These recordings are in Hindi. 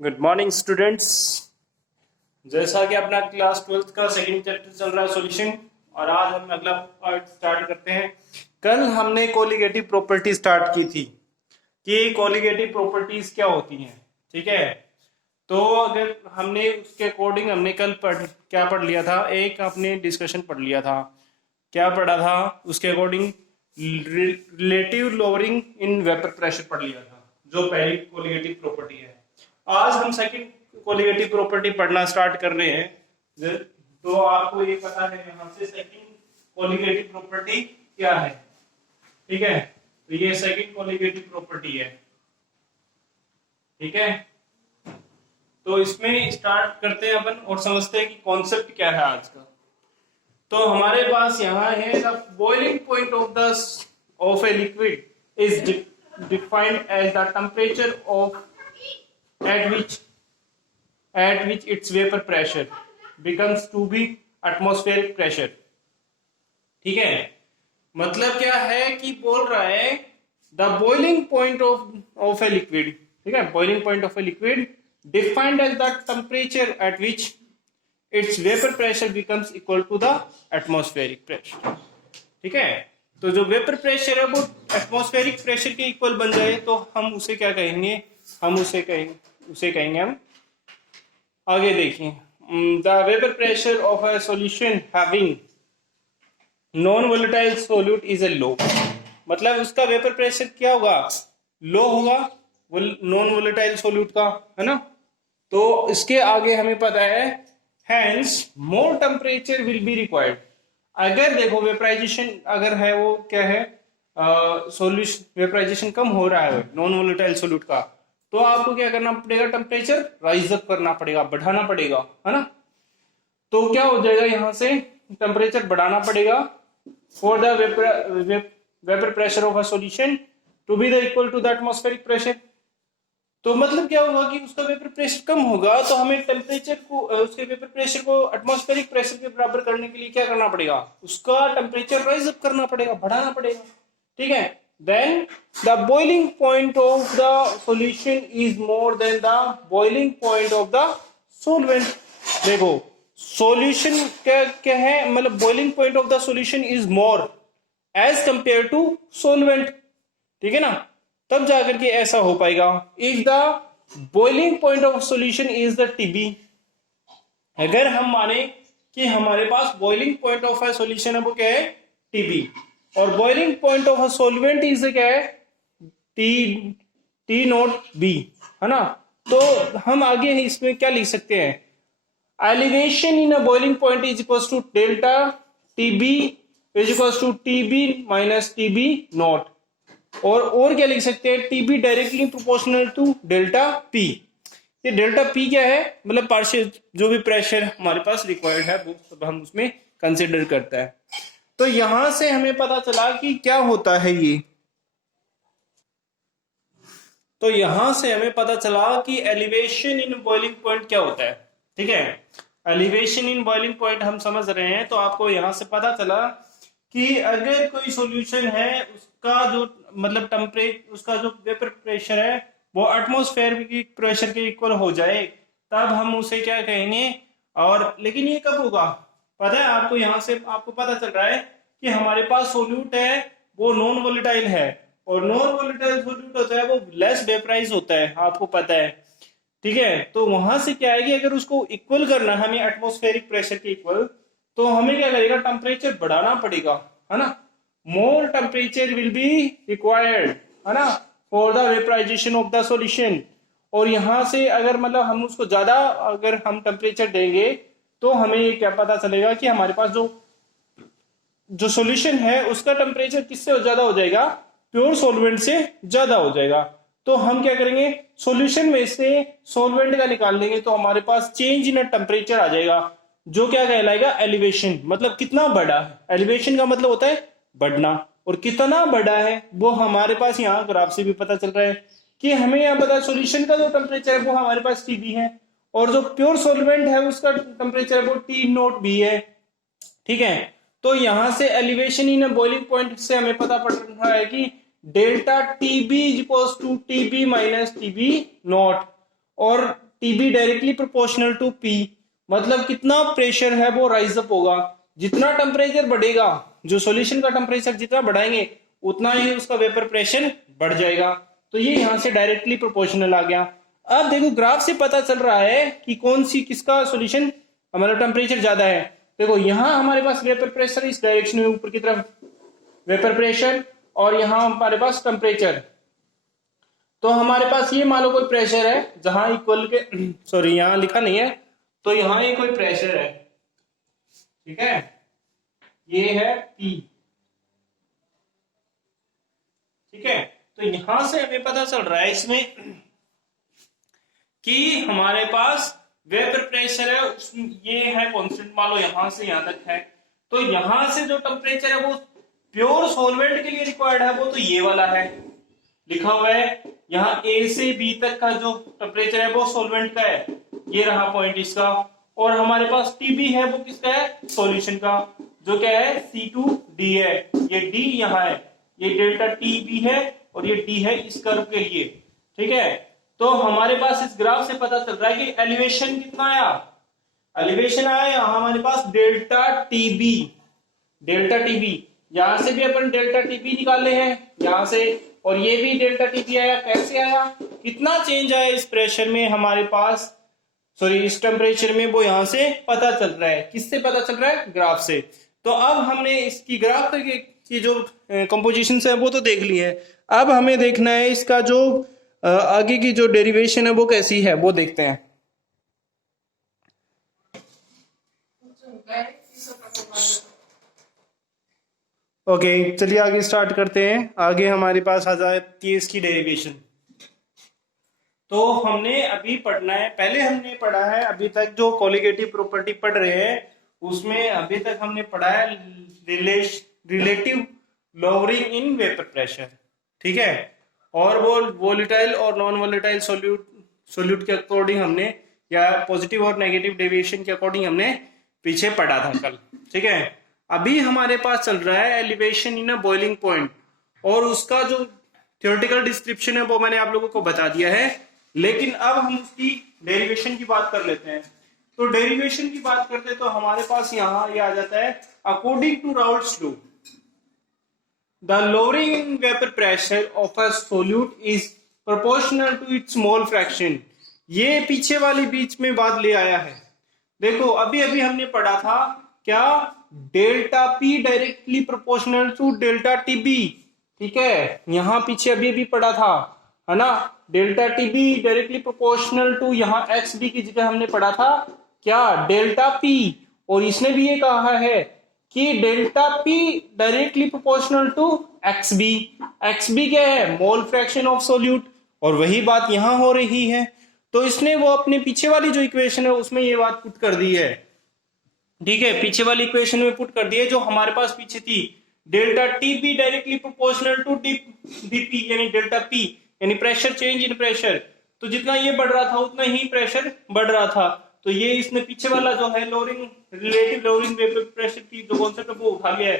Good morning students. जैसा कि अपना क्लास 12th का सेकंड चैप्टर चल रहा है सॉल्यूशन, और आज हम अगला पार्ट स्टार्ट करते हैं। कल हमने कोलिगेटिव प्रॉपर्टी स्टार्ट की थी कि कोलिगेटिव प्रॉपर्टीज क्या होती हैं, ठीक है। तो अगर हमने उसके अकॉर्डिंग हमने कल क्या पढ़ लिया था, एक आपने डिस्कशन पढ़ लिया था। क्या पढ़ा था उसके according? Relative lowering in vapour pressure पढ़ लिया था, जो पहली कोलिगेटिव प्रॉपर्टी है। आज हम सेकंड कोलिगेटिव प्रॉपर्टी पढ़ना स्टार्ट कर रहे हैं। तो आपको ये पता है यहाँ से सेकंड कोलिगेटिव प्रॉपर्टी क्या है, ठीक है। तो ये सेकंड कोलिगेटिव प्रॉपर्टी है, ठीक है। तो इसमें स्टार्ट करते हैं अपन और समझते हैं कि कॉन्सेप्ट क्या है आज का। तो हमारे पास यहाँ है the boiling point of a liquid is defined as the temperature of at which its vapor pressure becomes to be atmospheric pressure, ठीक है। मतलब क्या है कि बोल रहा है the boiling point of a liquid, ठीक है। Boiling point of a liquid defined as the temperature at which its vapour pressure becomes equal to the atmospheric pressure, ठीक है। तो जो वेपर प्रेशर है वो एटमॉस्फेरिक प्रेशर के इक्वल बन जाए तो हम उसे क्या कहेंगे? हम उसे कहेंगे हम आगे देखिए, the vapour pressure of a solution having non volatile solute is a low. मतलब उसका वेपर प्रेशर क्या होगा? लो होगा, नॉन वोलेटाइल सोल्यूट का, है ना। तो इसके आगे हमें पता है hence more temperature will be required. अगर देखो वेपराइजेशन अगर है वो क्या है, सॉल्यूशन वेपराइजेशन कम हो रहा है नॉन वोलेटाइल सोल्यूट का, तो आपको क्या करना पड़ेगा? टेम्परेचर राइज अप करना पड़ेगा, बढ़ाना पड़ेगा, है ना। तो क्या हो जाएगा, यहां से टेम्परेचर बढ़ाना पड़ेगा for the vapour pressure of a solution to be the equal to the atmospheric pressure. तो मतलब क्या होगा कि उसका वेपर प्रेशर कम होगा तो हमें टेम्परेचर को उसके वेपर प्रेशर को एटमॉस्फेरिक प्रेशर के बराबर करने के लिए क्या करना पड़ेगा? उसका टेम्परेचर राइज अप करना पड़ेगा, बढ़ाना पड़ेगा, ठीक है। Then the boiling point of the solution is more than the boiling point of the solvent। देखो solution क्या है, मतलब boiling point of the solution is more as compared to solvent, ठीक है ना। तब जाकर के ऐसा हो पाएगा। If the boiling point of solution is the TB, अगर हम माने कि हमारे पास boiling point of a solution है वो क्या है? TB, और boiling point of a solvent is क्या है? टी नोट बी, है ना। तो हम आगे इसमें क्या लिख सकते हैं? Elevation in a boiling point is equal to delta TB is equal to TB minus TB naught, और क्या लिख सकते हैं? TB directly proportional to delta P. ये डेल्टा पी क्या है? मतलब पार्शियल जो भी प्रेशर हमारे पास रिक्वायर्ड है वो सब हम उसमें कंसिडर करता है। तो यहां से हमें पता चला कि क्या होता है ये। तो यहां से हमें पता चला कि एलिवेशन इन बॉइलिंग पॉइंट क्या होता है, ठीक है। एलिवेशन इन बॉइलिंग पॉइंट हम समझ रहे हैं, तो आपको यहां से पता चला कि अगर कोई सॉल्यूशन है उसका जो मतलब टेम्परेचर उसका जो वेपर प्रेशर है वो एटमॉस्फेरिक प्रेशर के इक्वल हो जाए तब हम उसे क्या कहेंगे। और लेकिन ये कब होगा पता है आपको? यहां से आपको पता चल रहा है कि हमारे पास सोल्यूट है वो नॉन वोलेटाइल है, और नॉन वोलेटाइल सोल्यूट होता है वो लेस वेपराइज होता है, आपको पता है, ठीक है। तो वहां से क्या है कि अगर उसको इक्वल करना है हमें एटमॉस्फेरिक प्रेशर के इक्वल, तो हमें क्या करेगा? टेम्परेचर बढ़ाना पड़ेगा, है ना। More temperature will be required, है ना, for the vaporisation of the solution. और यहां से अगर मतलब हम उसको ज्यादा अगर हम टेम्परेचर देंगे तो हमें ये क्या पता चलेगा कि हमारे पास जो सॉल्यूशन है उसका टेम्परेचर किससे ज्यादा हो जाएगा? प्योर सॉल्वेंट से ज्यादा हो जाएगा। तो हम क्या करेंगे? सॉल्यूशन में से सॉल्वेंट का निकाल लेंगे तो हमारे पास चेंज इन टेम्परेचर आ जाएगा, जो क्या कहलाएगा? एलिवेशन। मतलब कितना बढ़ा? एलिवेशन का मतलब होता है बढ़ना, और कितना बढ़ा है वो हमारे पास यहाँ ग्राफ से भी पता चल रहा है कि हमें यहाँ पता है सॉल्यूशन का जो टेम्परेचर है वो हमारे पास टीबी है, और जो प्योर सॉल्वेंट है उसका टेम्परेचर है वो टी नोट बी है, ठीक है। तो यहां से एलिवेशन इन बॉइलिंग पॉइंट से हमें पता पड़ रहा है कि delta TB is equal to TB minus TB naught, और TB directly proportional to P, मतलब कितना प्रेशर है वो राइज अप होगा। जितना टेम्परेचर बढ़ेगा, जो सॉल्यूशन का टेम्परेचर जितना बढ़ाएंगे उतना ही उसका वेपर प्रेशर बढ़ जाएगा। तो ये यहां से डायरेक्टली प्रोपोर्शनल आ गया। अब देखो ग्राफ से पता चल रहा है कि कौन सी किसका सॉल्यूशन हमारा टेम्परेचर ज्यादा है। देखो यहां हमारे पास वेपर प्रेशर इस डायरेक्शन में ऊपर की तरफ वेपर प्रेशर, और यहां हमारे पास टेम्परेचर। तो हमारे पास ये मान लो कोई प्रेशर है जहां इक्वल के सॉरी यहां लिखा नहीं है, तो यहां ये कोई प्रेशर है, ठीक है, ये है P, ठीक है। तो यहां से हमें पता चल रहा है इसमें कि हमारे पास वेपर प्रेशर है, ये है कांस्टेंट, मान लो यहां से यहां तक है। तो यहां से जो टेम्परेचर है वो प्योर सॉल्वेंट के लिए रिक्वायर्ड है, वो तो ये वाला है लिखा हुआ है। यहाँ ए से बी तक का जो टेम्परेचर है वो सॉल्वेंट का है, ये रहा पॉइंट इसका। और हमारे पास टीबी है वो किसका है, सॉल्यूशन का, जो क्या है C2D है। ये D यहाँ है, ये डेल्टा टीबी है, और ये D है इस कर्व के लिए, ठीक है। तो हमारे पास इस ग्राफ से पता चल रहा है कि एलिवेशन कितना आया, एलिवेशन आया यहाँ हमारे पास डेल्टा टीबी, डेल्टा टीबी। यहां से भी अपन डेल्टा टीबी निकाले हैं यहां से, और ये भी डेल्टा टीबी आया। कैसे आया, कितना चेंज आया इस प्रेशर में हमारे पास, सॉरी इस टेम्परेचर में, वो यहां से पता चल रहा है। किससे पता चल रहा है, ग्राफ से। तो अब हमने इसकी ग्राफ की जो कंपोजिशन है वो तो देख ली है। अब हमें देखना है इसका जो आगे की जो डेरिवेशन है वो कैसी है, वो देखते हैं। ओके चलिए आगे स्टार्ट करते हैं। आगे हमारे पास आ जाती है इसकी डेरिवेशन। तो हमने अभी पढ़ना है, पहले हमने पढ़ा है अभी तक जो कोलिगेटिव प्रॉपर्टी पढ़ रहे हैं उसमें अभी तक हमने पढ़ा है relative lowering in vapour pressure, ठीक है। और वो वोलेटाइल और नॉन वोलेटाइल सोल्यूट के अकॉर्डिंग हमने, या पॉजिटिव और नेगेटिव डेविएशन के अकॉर्डिंग हमने पीछे पढ़ा था कल, ठीक है। अभी हमारे पास चल रहा है elevation in a boiling point, और उसका जो थ्योरेटिकल डिस्क्रिप्शन है वो मैंने आप लोगों को बता दिया है। लेकिन अब हम उसकी डेरिवेशन की बात कर लेते हैं। तो डेरिवेशन की बात करते हैं तो हमारे पास यहां ये आ जाता है, according to Raoult's law the lowering in vapour pressure of a solute is proportional to its mole fraction. ये पीछे वाली बीच में बात ले आया है। देखो अभी अभी हमने पढ़ा था क्या, delta P directly proportional to delta TB, ठीक है। यहां पीछे अभी अभी पढ़ा था, है ना, delta TB directly proportional to, यहाँ एक्स बी की जगह हमने पढ़ा था क्या, डेल्टा पी। और इसने भी ये कहा है कि delta P directly proportional to x B. X B क्या है, मोल फ्रैक्शन ऑफ सोल्यूट, और वही बात यहां हो रही है। तो इसने वो अपने पीछे वाली जो इक्वेशन है उसमें ये बात पुट कर दी है, ठीक है। पीछे वाली इक्वेशन में पुट कर दी है जो हमारे पास पीछे थी, delta T B directly proportional to DP, यानी डेल्टा पी यानी प्रेशर चेंज इन प्रेशर। तो जितना ये बढ़ रहा था उतना ही प्रेशर बढ़ रहा था। तो ये इसने पीछे वाला जो है lowering, relative lowering vapour pressure की जो कॉन्सेप्ट है वो उठा लिया है।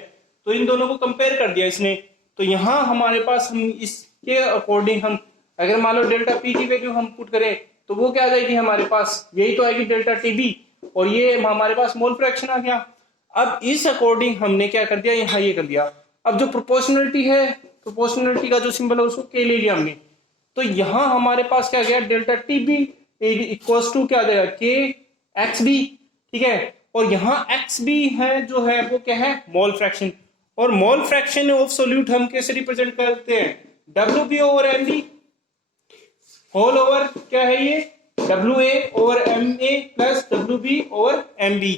तो इन दोनों को कंपेयर कर दिया इसने। तो यहाँ हमारे पास हम इसके अकॉर्डिंग हम अगर मान लो डेल्टा पी की वैल्यू हम पुट करें तो वो क्या आ जाएगी हमारे पास, यही तो आएगी डेल्टा टीबी, और ये हमारे पास मोल फ्रैक्शन आ गया। अब इस अकॉर्डिंग हमने क्या कर दिया, यहाँ ये कर दिया। अब जो प्रोपोर्शनलिटी है, प्रोपोर्शनलिटी का जो सिंबल है उसको के ले लिया हमने। तो यहां हमारे पास क्या गया, डेल्टा टीबी इक्वल्स टू क्या आ जाएगा, के एक्स बी, ठीक है। और यहाँ एक्स बी है जो है वो क्या है, मोल फ्रैक्शन। और मोल फ्रैक्शन ऑफ सोल्यूट हम कैसे रिप्रेजेंट करते हैं, W B over M B whole over क्या है ये, W A over M A plus W B over M B.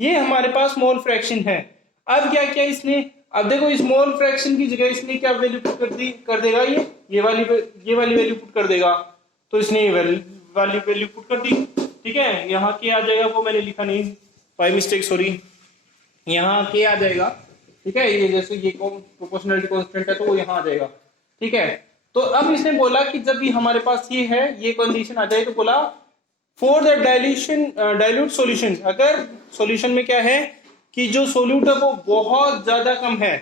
ये हमारे पास मोल फ्रैक्शन है। अब क्या किया इसने, अब देखो इस मोल फ्रैक्शन की जगह इसने क्या वैल्यू पुट कर देगा, ये वाली वैल्यू पुट कर देगा। तो इसने ये वाली वैल्यू पुट कर दी, ठीक है। यहाँ के आ जाएगा, वो मैंने लिखा नहीं बाय मिस्टेक, सॉरी। यहाँ के आ जाएगा, ठीक है। ये जैसे ये प्रोपोर्शनलिटी कांस्टेंट है तो वो यहाँ आ जाएगा, ठीक है। तो अब इसने बोला कि जब भी हमारे पास ये है, ये कंडीशन आ जाए, तो बोला फॉर द डाइल्यूट सॉल्यूशन, अगर सॉल्यूशन में क्या है कि जो सोल्यूट है वो बहुत ज्यादा कम है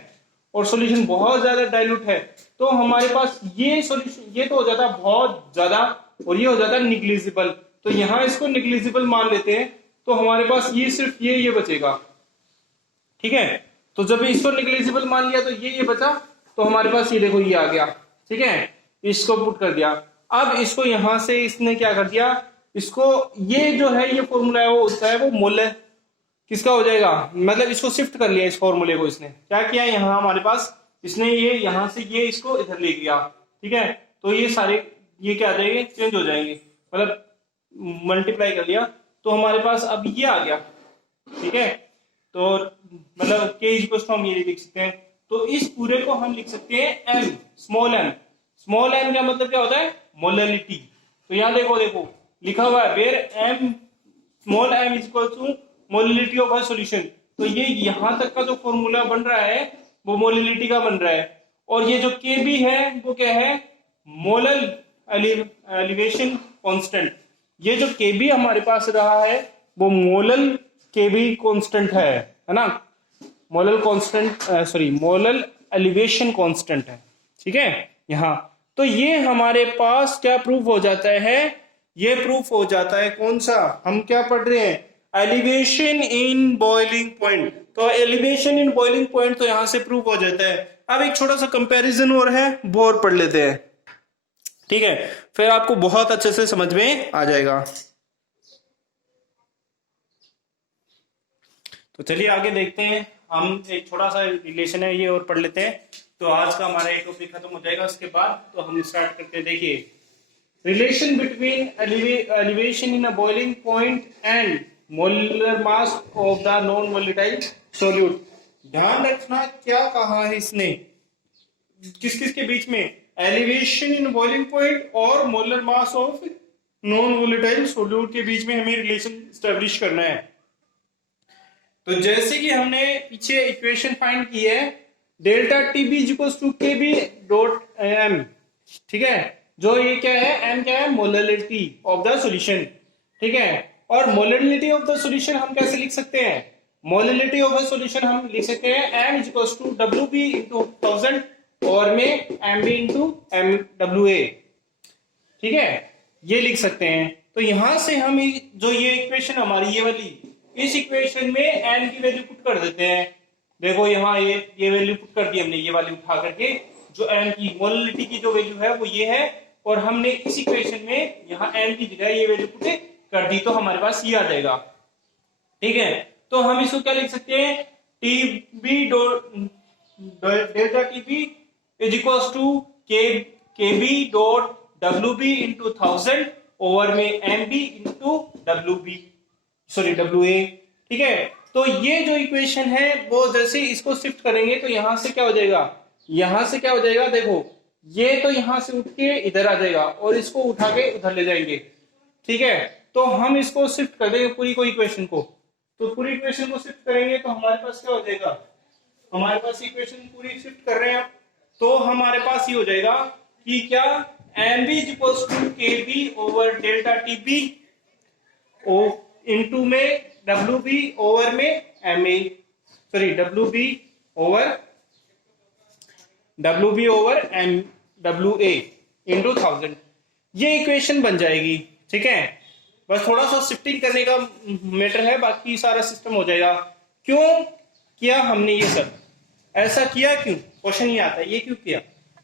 और सॉल्यूशन बहुत ज्यादा डाइल्यूट है, तो हमारे पास ये सॉल्यूशन, ये तो हो जाता बहुत ज्यादा और ये हो जाता निग्लिजिबल। तो यहाँ इसको निग्लिजिबल मान लेते हैं, तो हमारे पास ये सिर्फ ये बचेगा। ठीक है, तो जब इसको निग्लिजिबल मान लिया तो ये बचा, तो हमारे पास ये देखो ये आ गया। ठीक है, इसको पुट कर दिया। अब इसको यहां से इसने क्या कर दिया, इसको ये जो है ये फॉर्मूला है वो उसका है वो मोलर किसका हो जाएगा, मतलब इसको शिफ्ट कर लिया इस फॉर्मूले को। इसने क्या किया, यहाँ हमारे पास इसने ये यहां से ये इसको इधर ले गया। ठीक है, तो ये सारे ये क्या आ जाएंगे, चेंज हो जाएंगे, मतलब मल्टीप्लाई कर लिया तो हमारे पास अब ये आ गया। ठीक है, तो मतलब के इक्वल टू हम ये लिख सकते हैं। तो इस पूरे को हम लिख सकते हैं m, small m. Small m का मतलब क्या होता है, मोलरिटी। तो यहाँ देखो लिखा हुआ है where m small m is equal to molarity of a solution. तो ये यहां तक का जो फॉर्मूला बन रहा है वो मोलरिटी का बन रहा है। और ये जो के बी है वो क्या है, मोलर एलिवेशन कांस्टेंट। ये जो के बी हमारे पास रहा है वो मोलर के बी कांस्टेंट है ना, molar constant sorry molar elevation constant है। ठीक है, यहाँ तो ये हमारे पास क्या प्रूफ हो जाता है, ये प्रूफ हो जाता है कौन सा, हम क्या पढ़ रहे हैं, एलिवेशन इन बॉइलिंग पॉइंट। तो एलिवेशन इन बॉइलिंग पॉइंट तो यहां से प्रूफ हो जाता है। अब एक छोटा सा कंपैरिजन और है वो और पढ़ लेते हैं। ठीक है, फिर आपको बहुत अच्छे से समझ में आ जाएगा। तो चलिए आगे देखते हैं, हम एक छोटा सा रिलेशन है ये और पढ़ लेते हैं, तो आज का हमारा एक टॉपिक खत्म हो जाएगा। उसके बाद तो हम स्टार्ट करते हैं। देखिए, relation between elevation in a boiling point and molar mass of the non volatile solute. ध्यान रखना क्या कहा है इसने, किस किस के बीच में, एलिवेशन इन बॉइलिंग पॉइंट और molar mass of non volatile solute के बीच में हमें रिलेशन स्टैब्लिश करना है। तो जैसे कि हमने पीछे इक्वेशन फाइंड की है, delta T B equals to K B dot m. ठीक है, जो ये क्या है, एम क्या है, मोलरिटी ऑफ द सॉल्यूशन। ठीक है, और मोलरिटी ऑफ द सॉल्यूशन हम कैसे लिख सकते हैं, मोलरिटी ऑफ द सॉल्यूशन हम लिख सकते हैं m equals to W B into 1000 और में M B into M W A. ठीक है, ये लिख सकते हैं। तो यहां से हम जो ये इक्वेशन हमारी ये वाली, इस इक्वेशन में एन की वैल्यू पुट कर देते हैं। देखो यहाँ ये वैल्यू पुट कर दी हमने, ये वाली उठा करके, जो एन की मोलरिटी की जो वैल्यू है वो ये है, और हमने इस इक्वेशन में यहाँ एन की जगह ये वैल्यू पुट कर दी, तो हमारे पास ये आ जाएगा। ठीक है, तो हम इसको क्या लिख सकते हैं, T B dot delta T B is equal to K B dot W B into 1000 over में M B into W B sorry W A. ठीक है, तो ये जो इक्वेशन है वो जैसे इसको शिफ्ट करेंगे तो यहां से क्या हो जाएगा, यहां से क्या हो जाएगा, देखो ये तो यहां से उठ के इधर आ जाएगा और इसको उठा के उधर ले जाएंगे। ठीक है, तो हम इसको शिफ्ट कर देंगे पूरी को इक्वेशन को, तो पूरी इक्वेशन को शिफ्ट करेंगे तो हमारे पास क्या हो जाएगा, हमारे पास इक्वेशन पूरी शिफ्ट कर रहे हैं तो हमारे पास ये हो जाएगा कि क्या, M B equals to K B over delta T B into में डब्ल्यू बी ओवर में M A sorry W B over M W A into 1000, ये इक्वेशन बन जाएगी। ठीक है, बस थोड़ा सा शिफ्टिंग करने का मैटर है, बाकी सारा सिस्टम हो जाएगा। क्यों किया हमने ये सब, ऐसा किया क्यों, क्वेश्चन ये आता है ये क्यों किया,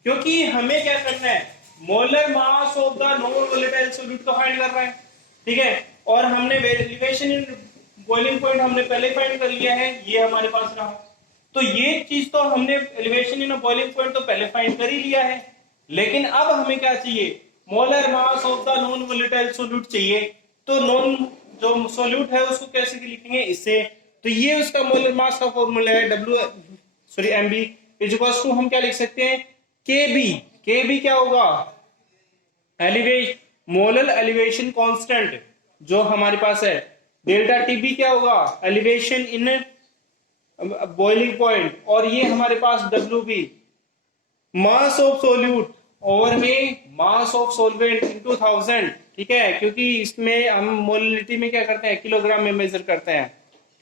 क्योंकि हमें क्या करना है, molar mass of the non volatile solute को फाइंड करना है। ठीक है, और हमने एलिवेशन इन बॉइलिंग पॉइंट हमने पहले फाइंड कर लिया है, ये हमारे पास रहा। तो ये चीज तो हमने एलिवेशन इन बॉइलिंग पॉइंट तो पहले फाइंड कर ही लिया है, लेकिन अब हमें क्या चाहिए, molar mass of the non volatile solute चाहिए। तो नॉन जो सॉल्यूट है उसको कैसे लिखेंगे, इससे, तो ये उसका मोलर मास का फॉर्मूला है M B is equal to, हम क्या लिख सकते हैं, के बी क्या होगा, मोलर एलिवेशन कांस्टेंट जो हमारे पास है, डेल्टा टी बी क्या होगा, एलिवेशन इन बॉइलिंग पॉइंट, और ये हमारे पास W B mass of solute over में मास ऑफ सोलवेंट इनटू 1000। ठीक है, क्योंकि इसमें हम मोलरिटी में क्या करते हैं, किलोग्राम में मेजर करते हैं।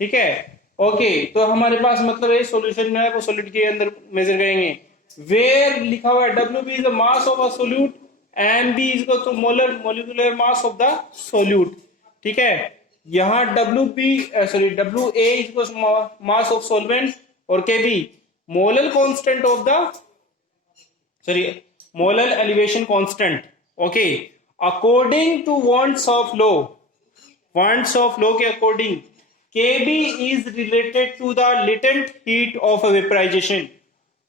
ठीक है, ओके, तो हमारे पास मतलब है सॉल्यूशन में है वो सॉलिड के अंदर मेजर करेंगे। वेयर लिखा हुआ है W B is the mass of a solute M B is equal to molar molecular mass of the solute. ठीक है, यहाँ W A is equal to mass of solvent और K B molar constant of the molar elevation constant. Okay, according to Van't Hoff law के according Kb is related to the latent heat of vaporization।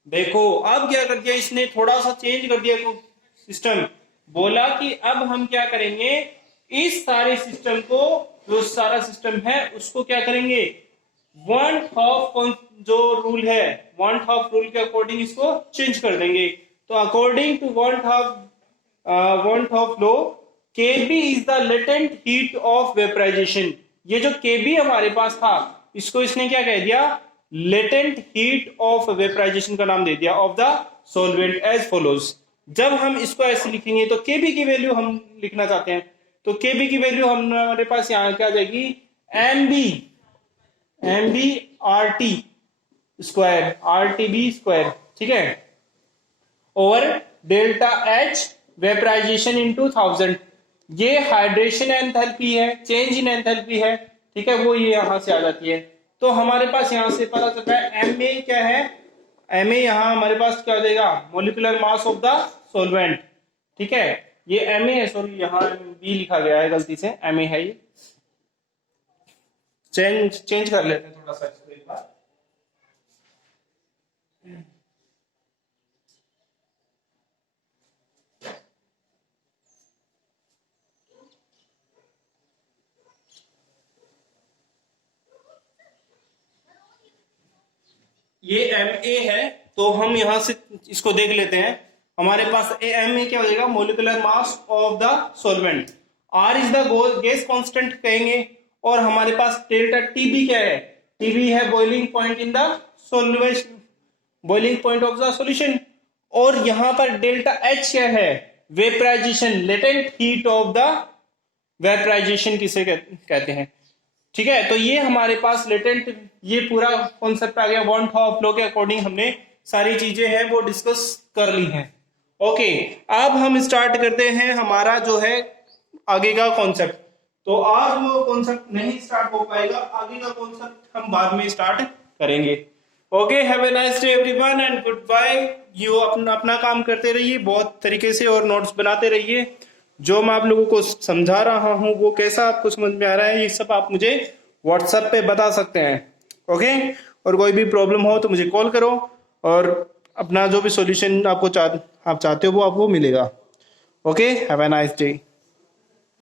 देखो अब क्या कर दिया इसने, थोड़ा सा चेंज कर दिया सिस्टम। बोला कि अब हम क्या करेंगे, इस सारे सिस्टम को, जो सारा सिस्टम है उसको क्या करेंगे, वन हाफ जो रूल है, वन हाफ रूल के अकॉर्डिंग इसको चेंज कर देंगे। तो according to Van't Hoff law Kb is the latent heat of vaporisation. ये जो Kb हमारे पास था इसको इसने क्या कह दिया, लेटेंट हीट ऑफ वेपराइजेशन का नाम दे दिया of the solvent as follows. जब हम इसको ऐसे लिखेंगे तो Kb की वैल्यू हम लिखना चाहते हैं, तो Kb की वैल्यू हमारे पास यहाँ क्या आ जाएगी, M B R T square RTB square. ठीक है, over delta H vaporisation into 1000। ये हाइड्रेशन एंथैल्पी है, चेंज इन एंथैल्पी है। ठीक है, वो ये यहां से आ जाती है। तो हमारे पास यहां से पता चलता है एम ए क्या है, एम ए यहां हमारे पास क्या हो जाएगा, molecular mass of the solvent. ठीक है, ये एम ए है, सॉरी यहाँ बी लिखा गया है गलती से, एम ए है ये। चेंज कर लेते हैं थोड़ा सा इसको एक बार। ये एम ए है, तो हम यहां से इसको देख लेते हैं। हमारे पास एम ए क्या हो जाएगा, molecular mass of the solvent. R is the gas constant कहेंगे, और हमारे पास डेल्टा टीबी क्या है, टीबी है boiling point in the solvation, boiling point of the solution. और यहां पर डेल्टा एच क्या है, vaporisation, latent heat of the vaporisation किसे कहते हैं। ठीक है, तो ये हमारे पास लेटेंट, ये पूरा कॉन्सेप्ट आ गया। वन हाफ लॉ के अकॉर्डिंग हमने सारी चीजें हैं वो डिस्कस कर ली हैं। ओके, अब हम स्टार्ट करते हैं हमारा जो है आगे का कॉन्सेप्ट। तो आज वो कॉन्सेप्ट नहीं स्टार्ट हो पाएगा, आगे का कॉन्सेप्ट हम बाद में स्टार्ट करेंगे। Okay, have a nice day everyone and good bye. You अपना काम करते रहिए बहुत तरीके से और नोट्स बनाते रहिए। जो मैं आप लोगों को समझा रहा हूं वो कैसा आपको समझ में आ रहा है, ये सब आप मुझे व्हाट्सएप पे बता सकते हैं। ओके, और कोई भी प्रॉब्लम हो तो मुझे कॉल करो, और अपना जो भी सॉल्यूशन आप चाहते हो वो आपको मिलेगा। Okay, have a nice day.